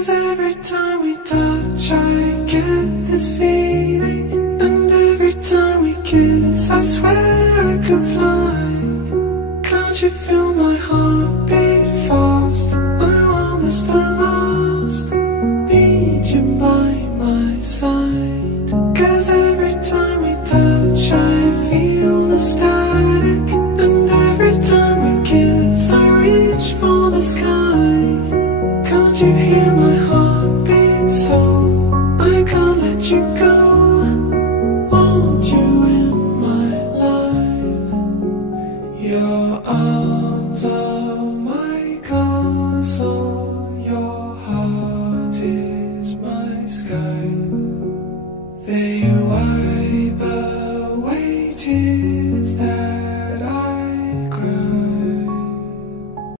'Cause every time we touch I get this feeling, and every time we kiss I swear I could fly. Can't you feel my heart beat fast? My world is the last, need you by my side. 'Cause every time we touch I feel the static, and every time we kiss I reach for the sky. Can't you hear my heart beat so I can't let you go? Want you in my life. Your arms are my castle, your heart is my sky. They wipe away tears that